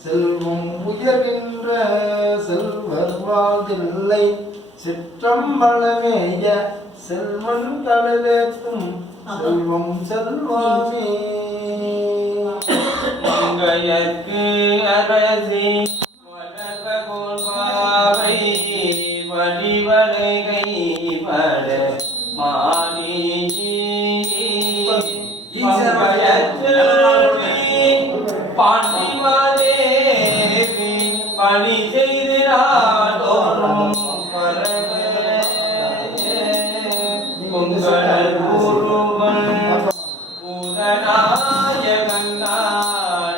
செல்வம் உயர்கின்ற செல்வர் வாழ்தில்லை சிற்றம்பலமேய செல்வன் கடலேற்றும் செல்வம் செல்வாமே. மங்கையர்க்கு அரசி வளர்கோல் பாவை வடிவளைகை பட மாணி பாண்டிமாதேவி பணி செய்து நாடோறும் பொங்கல் கூறுவன் பூதநாயகன்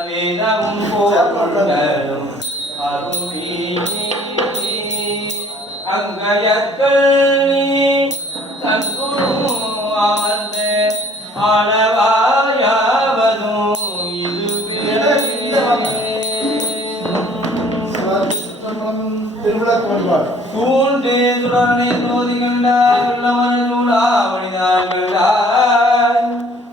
வேதமும் போலும் அருளி அங்கயக்கள் தன்னும் அமர்ந்த ஆளவாயாவதும் தூண்டு சுடனை நோதி கண்டாய் உள்ளமன் சூடா மனிதான் கண்டாய்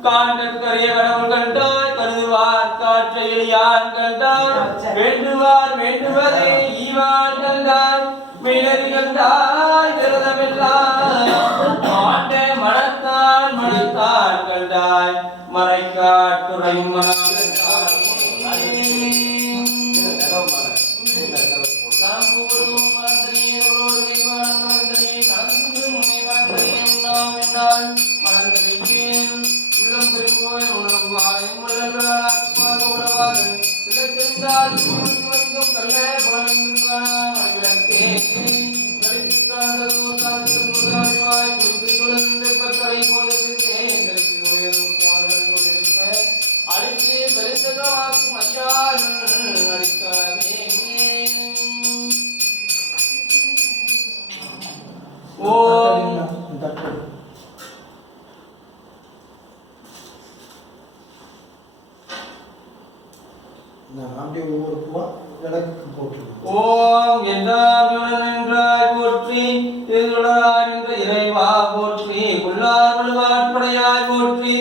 காண்டற்கரிய கடவுள் கண்டாய் கருதுவார் காற்றை எளியான் கண்டாய் வேண்டுவார் வேண்டுவதே ஈவான் கண்டாய் மிளறி கண்டாய் விரதமில்லாய் ஆண்ட மனத்தான் மனத்தான் கண்டாய் மறைக்காட்டுரை ஓம் என்றாய் போற்றி திருளாய் என்ற இறைவா போற்றி கொள்ளார் வலுவாட்படையாய் போற்றி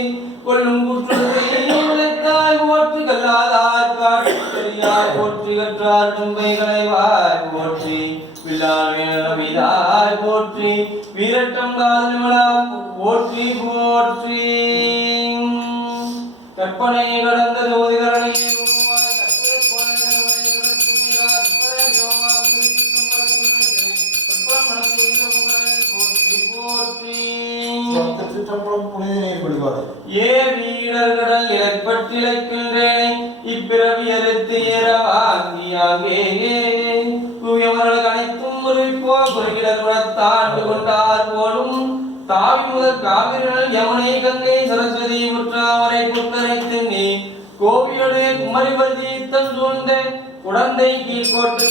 கொள்ளும் குற்றத்தாய் போற்றி கல்லாதாய் காட்டியாய் போற்றி கற்றார் தும்பைகளைவாய் போற்றி விழாவிதாய் போற்றி வீரட்டம் காதலிமலா போற்றி போற்றி கற்பனை கடந்த ஜோதிகரணையே ஏ வீரர்கடல் ஏற்பட்டிழைக்கின்றேன் இப்பிறவி அறுத்து ஏறவாங்கியாகே தூயவர்கள் அனைத்தும் முறிப்போ குறுகிடத்தாண்டு கொண்டார் போலும் தாவி முதல் காவிரிகள் யமுனை கங்கை சரஸ்வதி முற்றாவரை புத்தரைத்து நீ கோவிலுடைய குமரிபதி தன் சூழ்ந்த குடந்தை கீழ்கோட்டு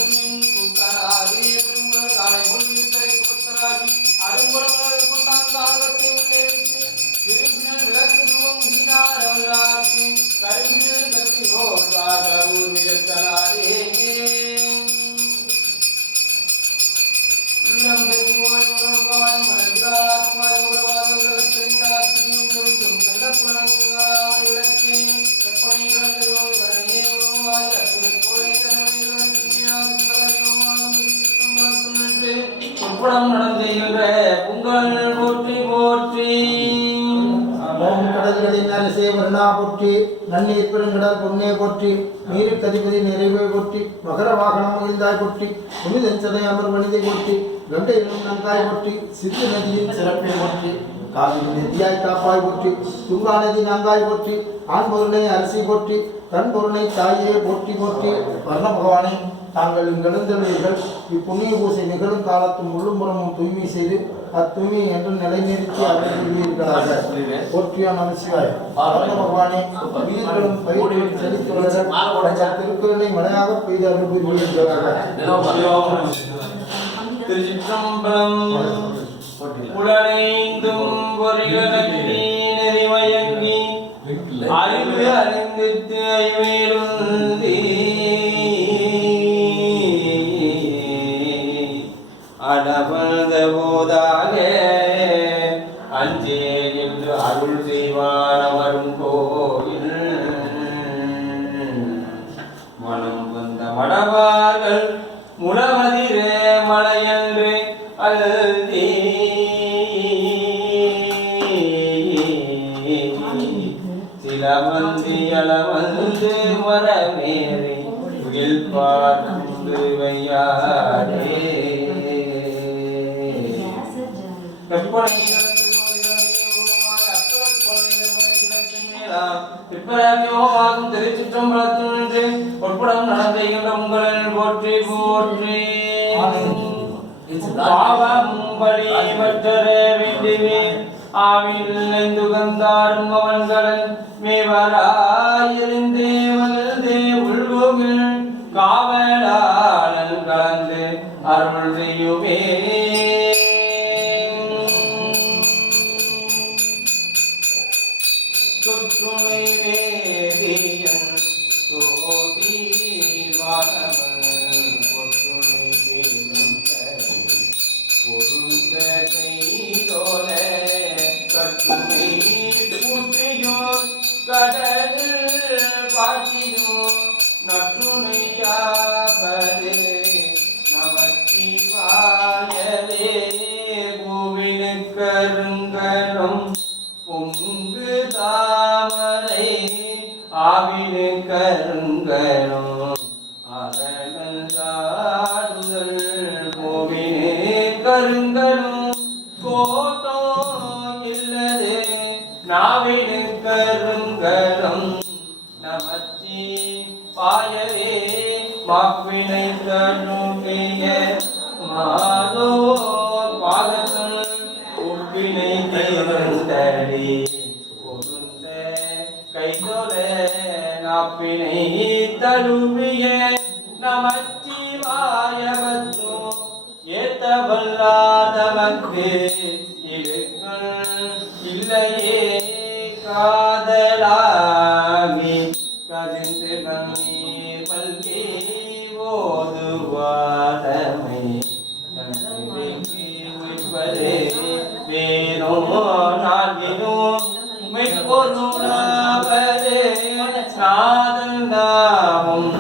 போற்றி நன்னீர் பெருங்கடல் பொன்னே போற்றி நீரு கதிபதி நிறைவே போற்றி மகர வாகனம் மகிழ்ந்தாய் போற்றி புனிதன் சதை அமர் மனிதை போற்றி கங்கை எனும் நங்காய் போற்றி சித்து நதியின் சிறப்பை போற்றி காவிரி நதியாய் காப்பாய் போற்றி துங்கா நதி நங்காய் போற்றி ஆண் பொருளை அரிசி போற்றி தன் பொருளை தாயே போற்றி போற்றி வர்ண பகவானை தாங்கள் இங்கெழுந்தவர்கள் இப்புண்ணிய பூசை நிகழும் காலத்தும் உள்ளும்புறமும் தூய்மை செய்து அத்தூய்மையை என்று நிலைநிறுத்தி அருள்வீர்களாக. போற்றியா நம சிவாய. பகவானே உயிர்களும் பயிர்களும் செழித்துள்ள திருக்குறளை மழையாக பெய்து அருள்வீர்களாக. திருச்சிற்றம்பலம். உடனைந்தும் பொறிகளி நெறிமயங்கி அறிவு அறிந்தித்து ஐவேலுந்தி அடவந்த போதாக அஞ்சே நின்று அருள் செய்வான் அவரும் கோயில் மனம் வந்த மடவார்கள் முழவதிர மலையன்று அல்தி சிலமந்தி அளவந்து மரமேறி புயல் பார்த்து வையாடே திருச்சிற்றம்பலத்தினின்று உட்படம் நடந்துகின்ற உங்களில் போற்றி போற்றி பாவம் பலி மற்றர வேண்டுமே ஆவில் நெந்துகந்தாடும் அவன்களன் மேவராயிருந்தே மகிழ்ந்தே உள்புகில் காவலாளன் கலந்து அருள் செய்யுமே சொற்றுமை வேதியன் சோதி வானவன் பொற்றுமை பேரும் பொருந்த கைதோல கட்டுமை பூட்டியோ கடலில் பாட்டியோ நற்றுணையாவது நமச்சிவாயலே பூவினு கருங்கணும் பொங்கு தாமரை ஆவினு கருங்கணும் அரணல் சாடுதல் பூவினு கருங்கணும் கோட்டோ இல்லது நாவினு கருங்கணும் நமச்சி பாயவே மாப்பினை தன்னுடைய மாதோ பாதத்தன் உப்பினை தீர்ந்தடி பொருந்த கைதொல நாப்பினை தழுவிய நமச்சிவாயவத்தோ ஏத்தவல்லாதவர்க்கு இழுக்கள் இல்லையே காதலாமி கதிந்து நன்னீர் பல்கி ஓதுவாதமை வேணோ நான்கினோ மெய்பொருளாவதே நாதன் நாமம்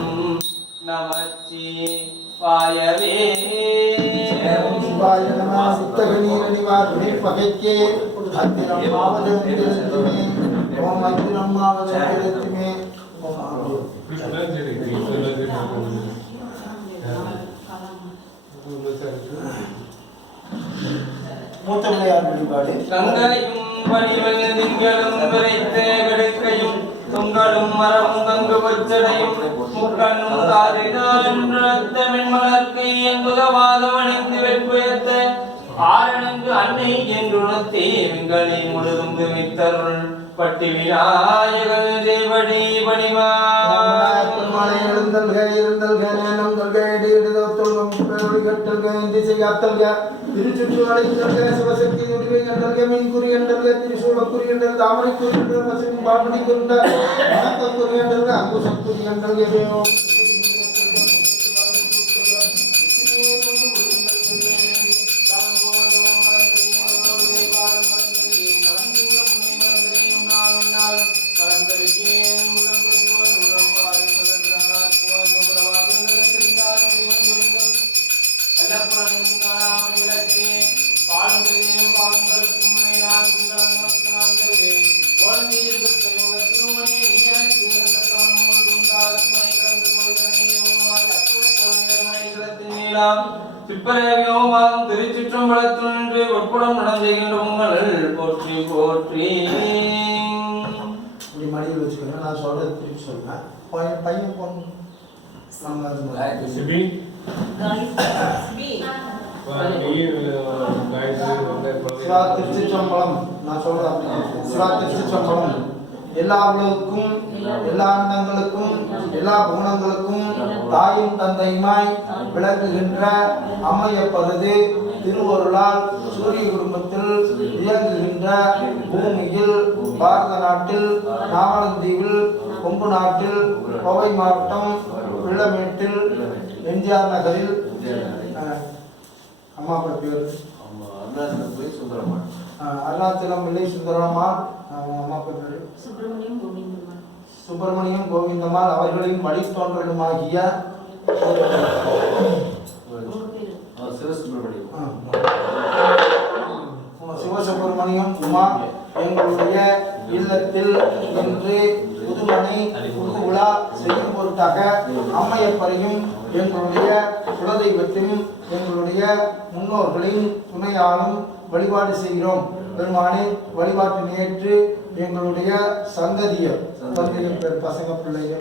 நமச்சி பாயவே சிவாய நம சித்தகணீர நிவாரணி பகைக்கே அத்திரம் மாவதந்திரத்துமே ஓம் அத்திரம் மாவதந்திரத்துமே மூத்தமையார் வழிபாடு கங்கையும் வடிவல் திங்களும் விரைத்த கிடைக்கையும் தொங்கலும் மரமும் கங்கு வச்சடையும் முக்கண்ணும் காதிதாமின் மலர்க்கை என்புதவாதம் அணிந்து வெட்புயர்த்த ஆரணங்கு அன்னை என்றுணர்த்தே எங்களை முழுதும் வித்தருள் பட்டி விநாயகன் தேவடி பணிவா பெருமாளை எழுந்தல்க இருந்தல்க நேனம் தல்க இடுதொல்லும் கட்டல்க இந்திசை காத்தல்க திருச்சுற்று அழைத்தல்க சிவசக்தி நுடிவை கண்டல்க மீன் குறி கண்டல்க திரிசூல குறி கண்டல் தாமரை குறி கண்டல் பசும் பாப்படி கொண்ட வணக்கம் குறி கண்டல்க அங்குசம் குறி கண்டல்க சிற்பரவியோமாம் திருச்சிற்றம்பலத்தினின்று உட்புடம் நடந்துகின்ற உங்கள் போற்றி போற்றி இப்படி மடியில் வச்சுக்கோங்க நான் சொல்றது திருப்பி சொல்றேன் பையன் பொண்ணு சிவா திருச்சிற்றம்பலம் நான் சொல்றது அப்படி சிவா திருச்சிற்றம்பலம் எல்லா உலகுக்கும் எல்லா அண்டங்களுக்கும் எல்லா குணங்களுக்கும் தாயும் தந்தையுமாய் விளங்குகின்ற அம்மையப்பரது திருவருளால் சூரிய குடும்பத்தில் இயங்குகின்ற பூமியில் பாரத நாட்டில் நாவலந்தீவில் கொங்கு நாட்டில் கோவை மாவட்டம் பிள்ளமேட்டில் எம்ஜிஆர் நகரில் அம்மா பேர் அருணாச்சலம் பிள்ளை சுந்தரம்மாள் அம்மா பேர் சுப்பிரமணியம் கோவிந்தம்மாள் அவர்களின் வழித்தோன்றலுமாகிய சிவசுப்பிரமணியம் உமா எங்களுடைய இல்லத்தில் இன்று புதுமனை புது விழா செய்யும் பொருட்டாக அம்மையப்பரையும் எங்களுடைய குலதெய்வத்தையும் எங்களுடைய முன்னோர்களின் துணையாலும் வழிபாடு செய்கிறோம். பெருமானின் வழிபாட்டு நேற்று எங்களுடைய சந்ததியர் பேர் பசங்க பிள்ளைங்க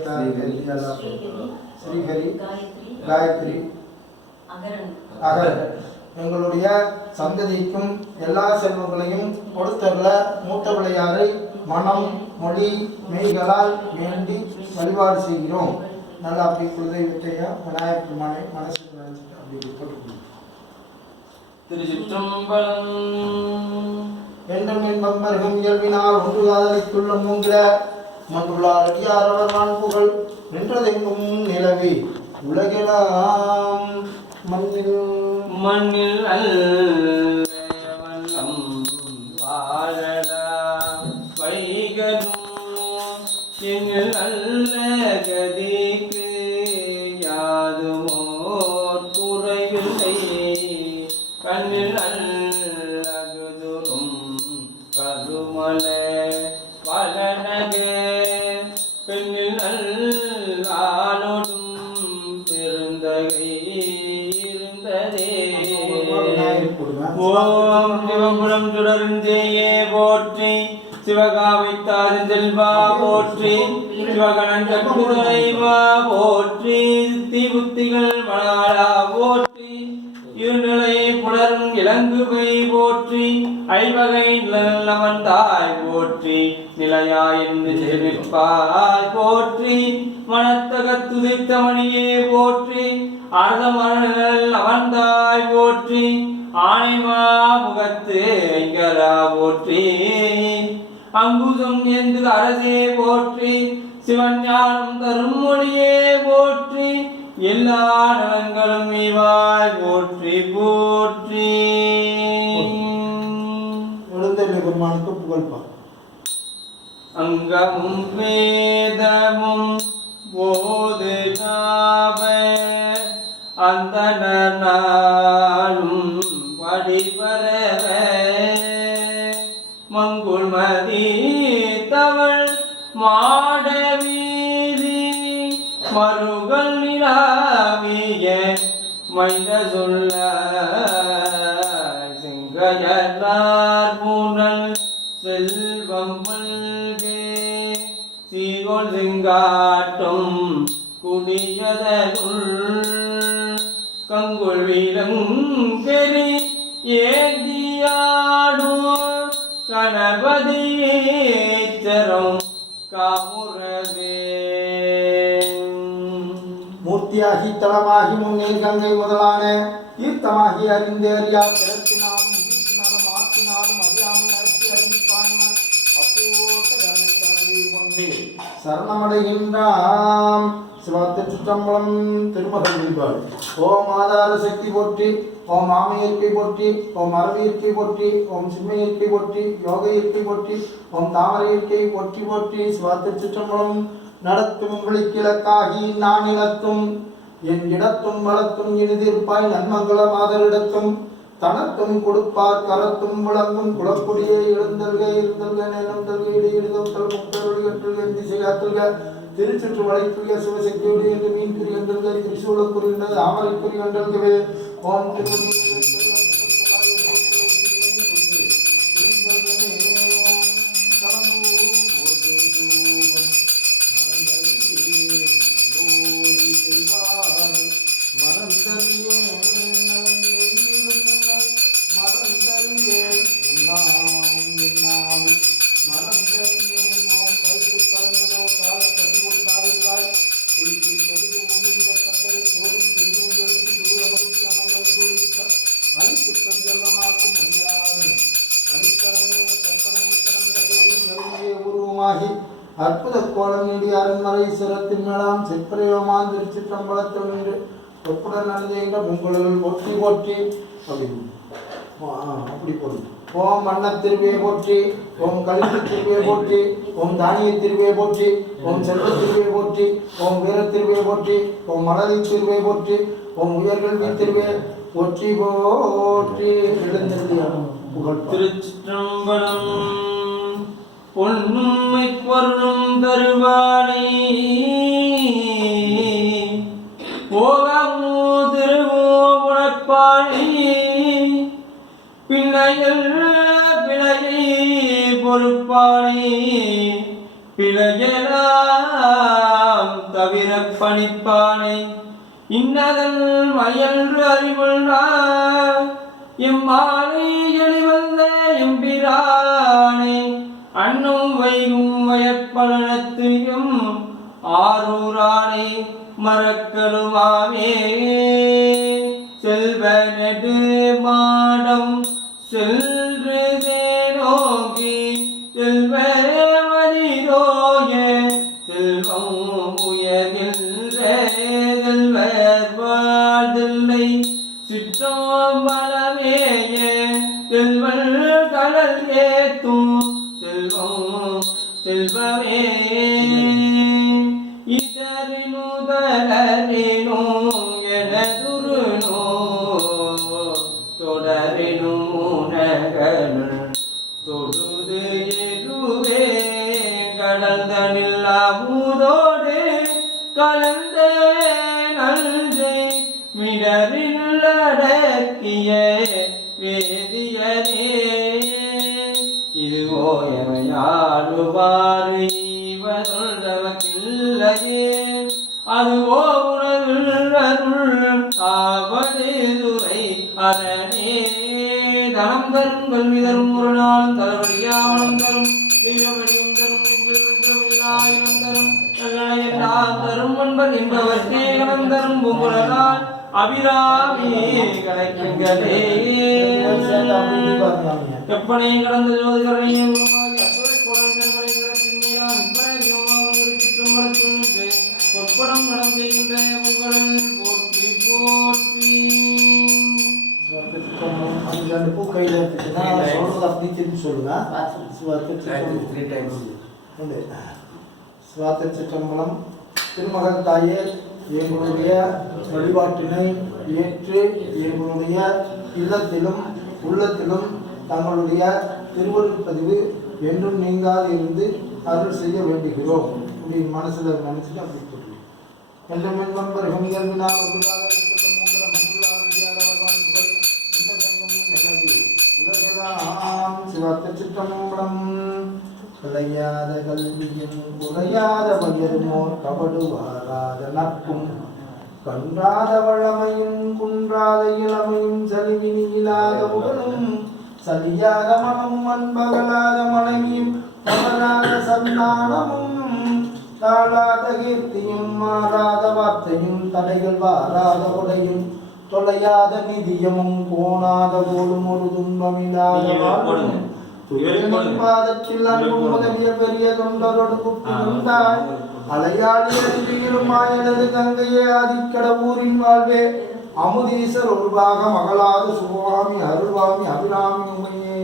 ஸ்ரீஹரி காயத்ரி அகர் எங்களுடைய சந்ததிக்கும் எல்லா செல்வங்களையும் கொடுத்தவர்கள மூத்த பிள்ளையாரை மனம் மொழி மெய்களால் வேண்டி வழிபாடு செய்கிறோம். நல்லா அப்படி குலதெய்வத்தையா விநாயகர் பெருமானை மனசுக்கு நினைச்சிட்டு அப்படி போட்டுக்கணும். திருச்சிற்றம்பலம். என்றும் இன்பம் மருகும் இயல்பினால் ஒன்று காதலித்துள்ள மூங்கிற மன்றுள்ளார் அடியார் அவர் வான்புகள் நின்றதெங்கும் நிலவி உலகெல்லாம் மண்ணில் மண்ணில் அல்ல வண்ணம் வாழடா வைகரும் என்னில் நல்ல கதிக்கு யாதுமோர் குறைவில்லை கண்ணில் நல்லகுதுரும் கருமல வளனக பெண்ணில் நல்லானோடும் பெருந்தகை ஓம் சிவபுரம் சுடருஞ்செய்யே போற்றி சிவகாமித்தாதின் செல்வா போற்றி சிவகணன் கட்டுதலைவா போற்றி சித்தி புத்திகள் மணாளா போற்றி இருநிலை புலரும் இளங்குவை போற்றி ஐவகை நிலவன் தாய் போற்றி நிலையாய் என்று நிற்பாய் போற்றி மனத்தகத்துதித்த மணியே போற்றி அரசமரணில் அவன்தாய் போற்றி ஆனைமா முகத்து ஐங்கரா போற்றி அங்குசம் எந்து அரசே போற்றி சிவஞானம் தரும் மொழியே போற்றி எல்லா நலங்களும் இவாய் போற்றி போற்றி. பெருமானுக்கு புகழ்பார். அங்கமும் வேதமும் போது நாவ அந்த நாளும் படிபரவ மங்குள் மதி தவள் மாட வீதி மருகல் நிலாவிய மைந்த சொல்ல சிங்கையனார் பூனல் செல்வம் மல்கே சீகோல் சிங்காட்டும் குடியதனுள் கங்குள் வீரங்கெரி ஏதியாடும் கணபதியேச்சரம் காமுரவே. மூர்த்தியாகி தளமாகி முன்னே கங்கை முதலான தீர்த்தமாகி அறிந்து அறியா திறத்தினாலும் ஈர்த்தினாலும் ஆற்றினாலும் அறியாமல் அரிசி அறிவிப்பான் அப்போட்ட தனது கொண்டு சரணமடைகின்றாம். சிவத்திருச்சிற்றம்பலம். திருமகள் வழிபாடு. ஓம் ஆதார சக்தி போற்றி, ஓம் ஆமை இயற்கை போற்றி, ஓம் அரபி இயற்கை போற்றி, ஓம் சிம்ம இயற்கை போற்றி, யோக இயற்கை போற்றி, ஓம் தாமரை இயற்கை போற்றி போற்றி. சிவத்திருச்சிற்றம்பலம். நடத்தும் விழிக்கிழக்காகி நான் இழத்தும் என் இடத்தும் வளத்தும் இனிதிருப்பாய் நன்மங்கள மாதரிடத்தும் தனத்தும் கொடுப்பார் கரத்தும் விளங்கும் குளக்குடியே எழுந்தல்க இருந்தல்க நேரம் தல்க இடையிடுதல் தல்கும் கருளி அற்றுக திசையாற்றுக திருச்சுற்று வளைப்புக சிவசக்தியோடு என்று மீன் குறி என்றல்க திரிசூலம் குறிந்தது ஆமரை குறி என்றல்கவே. ஓம் திருமதி அற்புத கோலம் நீடி அரண்மனை சிரத்தின் மேலாம் செப்பிரயோமான் திருச்சிற்றம்பலத்தில் நின்று ஒப்புடன் நடந்துகின்ற பொங்கல்கள் போற்றி போற்றி அப்படி போடுது. ஓம் அன்னத்திருவியை போற்றி, ஓம் கழித்து திருவியை போற்றி, ஓம் தானிய திருவியை போற்றி, ஓம் செல்வ திருவியை போற்றி, போற்றி ஓம் வீரத்திருவே போற்றி ஓம் மலரி திருவே போற்றி ஓம் உயர்கல்வி திருவே போற்றி போற்றி. எழுந்திருந்தியாகும் புகழ் திருச்சிற்றம்பலம். பொன்னும்மை பொருளும் தருவானை ஓகமோ திருவோ உணர்ப்பானே பிள்ளைகள் பிழையை பொறுப்பானே பிழையெல்லாம் தவிர பணிப்பானே இன்னதன் மயன்று அறிவுள்ளார் எம்மானை எளிவந்த எம்பிரானே அன்னும் வைகும் வயற்பலனத்தையும் ஆரூரானே மறக்கலுமாமே செல்வ நெடு மாடம் செல்றதே நோக்கி செல்வ மதிதோய செல்வம் உயர்கின்ற செல்வர் வாழ்தில்லை சிற்றம்பலமேய செல்வல் கடல் ஏத்தும் செல்வம் செல்வமே இதரினுதலரினோ எனதுருனோ தொடரினும் உனகல் தொழுது எதுவே கடல் தனில் அமுதோடு கலந்த நல்கை மிடரில் அடக்கிய வேதியனே இதுவோ எமையாடுவாறு இவருள்ளவக்கில்லையே அதுவோ உணர்வுள் ஆவடு துறை அரணே தனம் தரும் கல்வி தரும் ஒரு நாளும் தலைவலியாவனம் தரும் வீரவடியும் தரும் நெஞ்சில் வென்றமில்லாயிரம் தரும் எல்லாம் தரும் என்பது என்பவற்றே கலம் தரும் பூங்குழலால் அபிராமி கலைக்குங்களே எப்பனை கடந்த ஜோதிகரணியை உருவாகி அசுரை கோலைகள் வரைகிறத்தின் மேலால் பொற்படம் நடந்துகின்ற உங்களில் போற்றி போற்றி. பூக்கையில் சொல்றது அப்படி திருப்பி சொல்லுங்க. சிவாத்திருச்சிற்றம்பலம். திருமகள் தாயே, எங்களுடைய வழிபாட்டினை ஏற்று எங்களுடைய இல்லத்திலும் உள்ளத்திலும் தங்களுடைய திருவருட்பதிவு என்றும் நீங்காது இருந்து அருள் செய்ய வேண்டுகிறோம். இப்படி மனசில் நினைச்சிட்டு அப்படி சொல்லுவோம். என்ற மென்பன்பர்கள் இயல்பினால் சிவத்திருச்சிற்றம்பலம். கலையாத கல்வியும் குறையாத பகிர்மோர் கபடுவாராத நட்பும் கன்றாத வளமையும் குன்றாத இளமையும் சலிவினி இல்லாத உடலும் சலியாத மனமும் அன்பகலாத மனைவியும் பகலாத சந்தானமும் தாழாத கீர்த்தியும் மாறாத வார்த்தையும் தடைகள் வாராத உடையும் தொலையாத நிதியமும் கோணாத போலும் ஒரு துன்பமில்லாத வாழ்வும் பாதத்தில் அன்பும் உதவிய பெரிய தொண்டரோடு குப்பிருந்தாய் அலையாடி அறிவியலும் மாயனது கங்கையே ஆதிக்கடவூரின் வாழ்வே அமுதீசர் ஒரு பாகம் அகலாது சுபவாமி அருள்வாமி அபிராமி உமையே.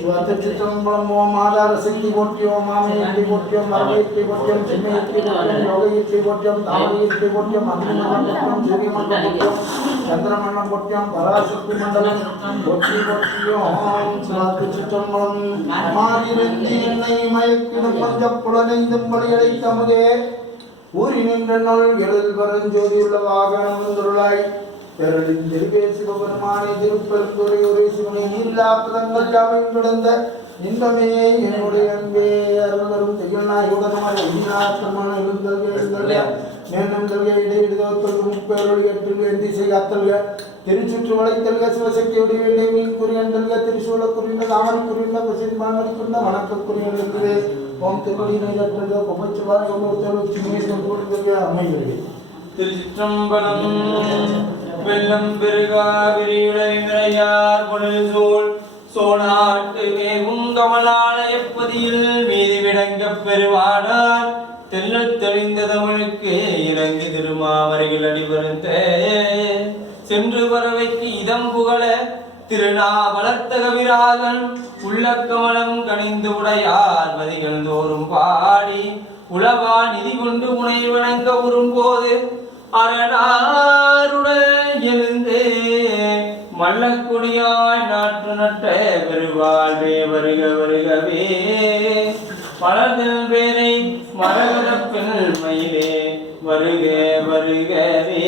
சிவத்திருச்சிற்றம்பலம். ஓம் ஆதார சக்தி போற்றியோம் மாமையத்தை போற்றியோம் மரபயத்தை போற்றியோம் சென்னையத்தை போற்றியோம் யோகையத்தை போற்றியோம் தாமரையத்தை போற்றியோம் அக்னிமண்டம் போற்றியோம் சூரியமண்டம் போற்றியோம் சந்திரமண்டம் போற்றியோம் பராசக்தி மண்டலம் போற்றி போற்றியோம். சிவத்திருச்சிற்றம்பலம். மாறிரஞ்சி என்னை மயக்கிடும் பஞ்ச புலனைந்தும் பலியடைத்தமுதே ஊறி நின்ற நல் எழுல் பரஞ்சோதியுள்ள வாகனம் வந்துள்ளாய் பெருளின் திருவே சிவபெருமானே திருப்பெருந்துறை ஒரே சிவனை நீல்லா பதங்கள் யாவையும் கிடந்த இன்பமே என்னுடைய அன்பே அருள்வரும் தெய்வநாயுடனமான இன்னாத்தமான எழுந்தல்க மேனந்தல்க இடையிடுதல் முப்பேரொழி எட்டில் எந்திசை காத்தல்க திருச்சுற்று வளைத்தல்க சிவசக்தியுடைய வேண்டை மீன் குறியண்டல்க திரிசூல குறிந்த தாமரை குறிந்த பசின்பான்மணி குறிந்த வணக்க குறியண்டல்களே ஓம் திருவடி நீரற்றல்க பொமைச்சுவாய் ஒவ்வொருத்தர் உச்சிமேசம் கூடுதல்க அமைகிறது. திருச்சிற்றம்பலம். வெள்ளம் பெருகா விரியுடை நிறையார் பொழில் சோழ் சோனாட்டு வேகும் கமலாலயப்பதியில் மீதி விடங்க பெருவானார் தெல்ல தெளிந்த தமிழுக்கு இறங்கி திருமாமரைகள் அடிபருந்த சென்று வரவைக்கு இதம் புகழ திருநாவலர்த்த கவிராகன் உள்ள கமலம் கணிந்து உடையார் வரிகள் தோறும் பாடி உளவா நிதி கொண்டு முனை வணங்க உறும்போது அரணாருடன் எழுந்தே மல்லக்குடியாய் நாற்று நட்ட பெருவாழ்வே வருக வருகவே மலர்தல் பேரை மரகதப்பில் மயிலே வருக வருகவே.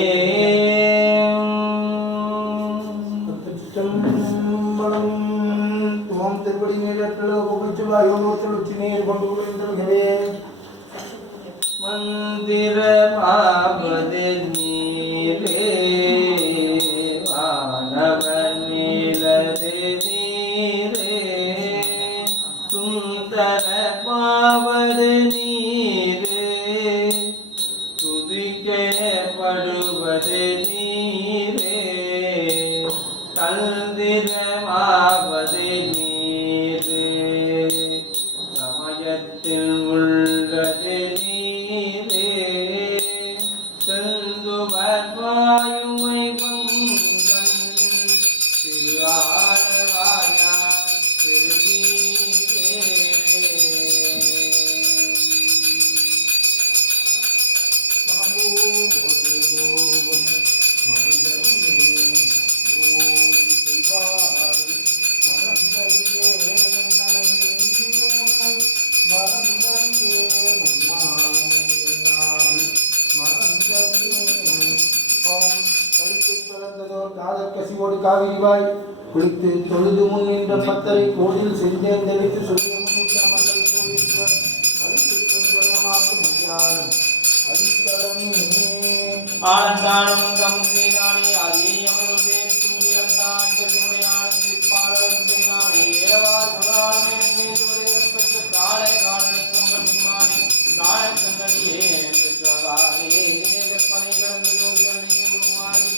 ஓம் திருப்படி நீரற்றலோ புகழ்ச்சுவாய் ஓம் ஒருத்தலுச்சி நீர் கொண்டு விழுந்தல்களே மந்திரமாவது நீரே வானவன் நீலது நீரே சுந்தரமாவது நீரே துதிக்கப்படுவது நீரே கந்திரமாவது நீரே சமயத்தில் உள்ளது நீரே செந்துவர் வாயுமை பங்கன் திரு ஆழவாயா திருநீரே. காவிரிவாய் குளித்து தொழுது முன் நின்ற பத்தரை கோடில் செஞ்செந்தளித்து சொல்லிய முன்னூற்றி அமர்தல் கூறியவர் ஆனந்தானம் கம்பீரானே அதியமருள் வேற்றும் இறந்தான் பெருமுடையானந்தி பாடல்தேனானே ஏவார் புராணமே நங்கேந்து விடைபெற்ற காலை காலனைக்கும் பன்னிமானே காலை கண்ணடியே பெற்றவாரே கற்பனை கடந்து ஜோதிகரணி உருமாறி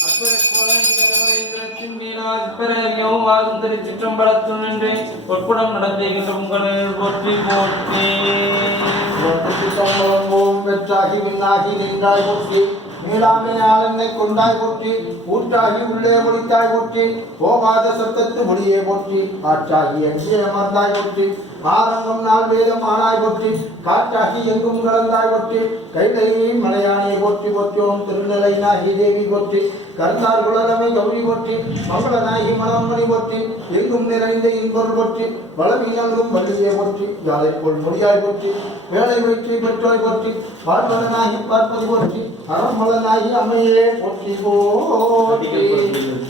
அற்புத கோலை கருவரைந்திரத்தின் மீனாத் பெறவியமாகும் திருச்சிற்றம்பலத்தும் நின்றே பொற்புடம் நடந்தேகின்ற உங்களில் போற்றி போற்றி. ஓம் வெற்றாகி விண்ணாகி நின்றாய் போற்றி நீளாமை ஆளனை கொண்டாய் போற்றி ஊற்றாகி உள்ளே முடித்தாய் போற்றி போகாத சத்தத்து மொழியே போற்றி ஆற்றாகி எங்கே அமர்ந்தாய் போற்றி ஆரங்கம் நாள் வேதம் ஆனாய் போற்றி காற்றாகி எங்கும் கலந்தாய் போற்றி கைலையை மலையானை போற்றி போற்றோம் திருநிலைநாகி தேவி போற்றி கருந்தார் குலதமை கௌரி போற்றி மங்களநாயகி மனமணி போற்றி எங்கும் நிறைந்த இன்பொருள் போற்றி வளமியல்கும் வள்ளியை போற்றி யாழை போல் மொழியாய் போற்றி வேலை வெற்றி பெற்றோய் போற்றி பார்ப்பதனாகி பார்ப்பது போற்றி அறமலனாகி அம்மையே போற்றி போற்றி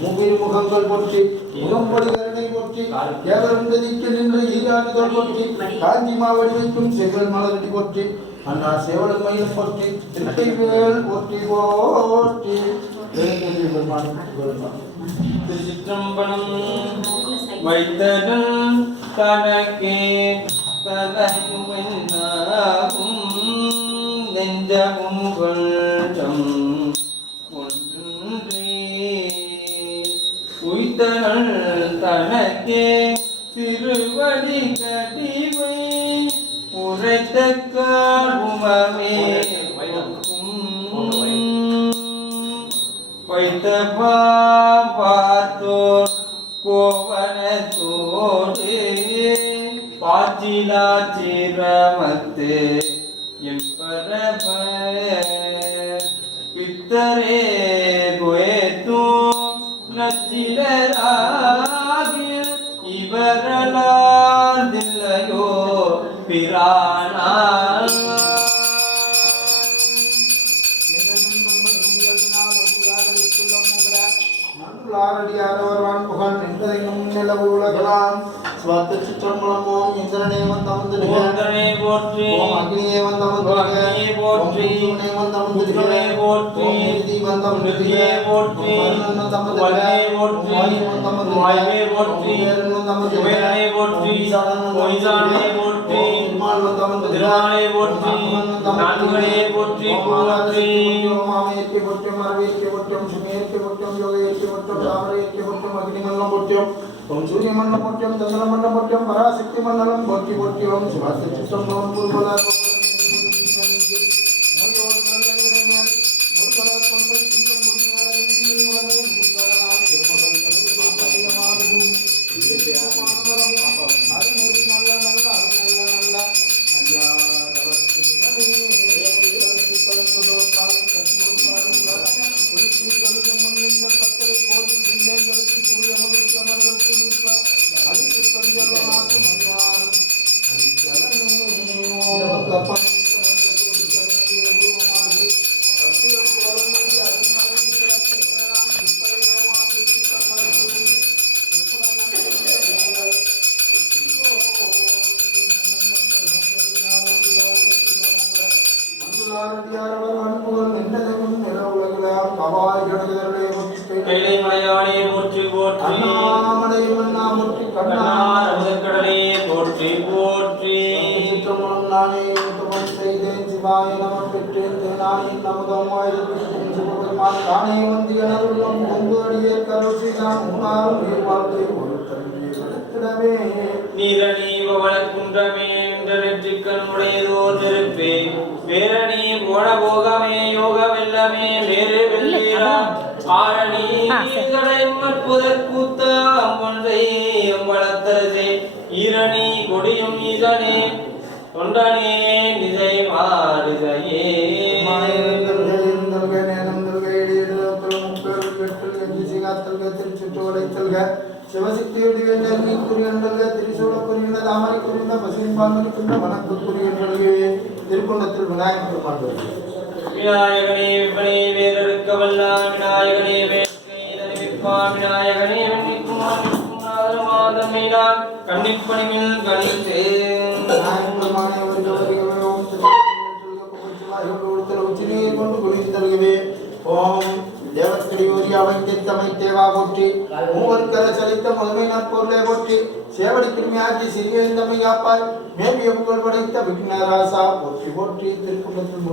முகில் முகங்கள் போற்றி முகம்படி கருணை போற்றி கேவலம் கதிக்கு நின்று ஈராடுதல் போற்றி காஞ்சி மாவடி வைக்கும் செங்கல் மலரடி போற்றி அண்ணா சேவலும் மயிலும் போற்றி திருட்டைவேல் போற்றி போற்றி. திருச்சிற்றம்பலம் வைத்தனன் தனக்கே தலையுமென்னாகும் நெஞ்சமும் கொள்ளும் ஒன்றே உய்தனன் தனக்கே திருவடி கடிவை உரைத்த கார்முமே வைத்த பார்த்தோர் கோவனத்தோடு பாச்சிலா சிரமத்து என்பரப பித்தரே கோயத்தோ நச்சிலராகில் இவரலால் தில்லையோ பிரானால் ஆரடியாரவர்வான் புகழ் என்பதையும் நிலவு உலகலாம் ஸ்வாத்த சிற்றம்பலம் ஓம் இந்திரனே வந்தமந்திருக ஓந்தனை போற்றி ஓம் அக்னியே வந்தமந்திருக அக்னியே போற்றி ஓம் வந்தமந்திருக புத்திரனே போற்றி ஓம் நிருதி வந்தமந்திருக நிருதியே போற்றி வல்லியே போற்றி வாயுவே போற்றி குபேரனே போற்றி பொய்சானே போற்றி திருமாலே போற்றி நான்குகளே போற்றி போற்றி ஓம் ஆமையேற்று போற்றும் மரவேற்று போற்றும் சுமேற்று போற்றும் யோகேற்று போற்றும் தாமரையேற்று போற்றும் அக்னிமல்லம் போற்றும் ஓம் சூரிய மண்டலம் போற்றும் சந்திர மண்டலம் போற்றும் பராசக்தி மண்டலம் போற்றி போற்றி ஓம் சிவாஸ்தி சித்தம் ஓம் பூர்வலா அண்ணாமலை மன்னா போற்றி கண்ணார் அமுதக்கடலே போற்றி போற்றி சிற்றம்பலம் நானே தவம் செய்தேன் சிவாய நம பெற்றேன் தேனாயின் நமதமாயிருக்கும் சிவபெருமான் தானே வந்தியனருள்ளம் கொண்டு அடியே கருள் செய்தான் உணாரும் நீர்வாழ்க்கை ஒரு தன்மையை நடத்திடவே நீரணி பவளக்குன்றமே என்ற நெற்றிக்கண் உடையதோர் நெருப்பே வேரணி போன போகமே யோக வெல்லமே வேறு வெள்ளீரா ஆரணி கடைமற்புதற் கூத்தாம் ஒன்றை அம்பலத்தரசே ஈரணி கொடியும் ஈசனே தொண்டனே நிதை மாறிதையே சிவசித்தியுடைய நீர்க்குரியன்கள் திரிசூலக்குரிய தாமரை குறிந்த பசிம்பான்மணிக்குள்ள வனக்குரியன்களே திருக்குண்டத்தில் விநாயகர் பெருமான் விநாயகனே விபனே வேறறுக்க வல்லான் விநாயகனே வேட்கை தனிவிப்பான் விநாயகனே வெண்ணிக்கும் ஆதரமாதமையினான் கண்ணிப்பணிமில் கணித்தே விநாயகர் பெருமானை வருகவரிகவே ஓம் உச்சிநீர் கொண்டு குளிர்ந்தல்கவே ஓம் தேவஸ்கரியோரி அவைத்தமை தேவா போற்றி மூவர்க்கர சலித்த முதன்மை நற்பொருளை போற்றி சேவடி கிருமியாக்கி சிறிய இந்தமை காப்பாய் மேபிய புகழ் படைத்த விக்னராசா போற்றி போற்றி திருக்குண்டத்தில்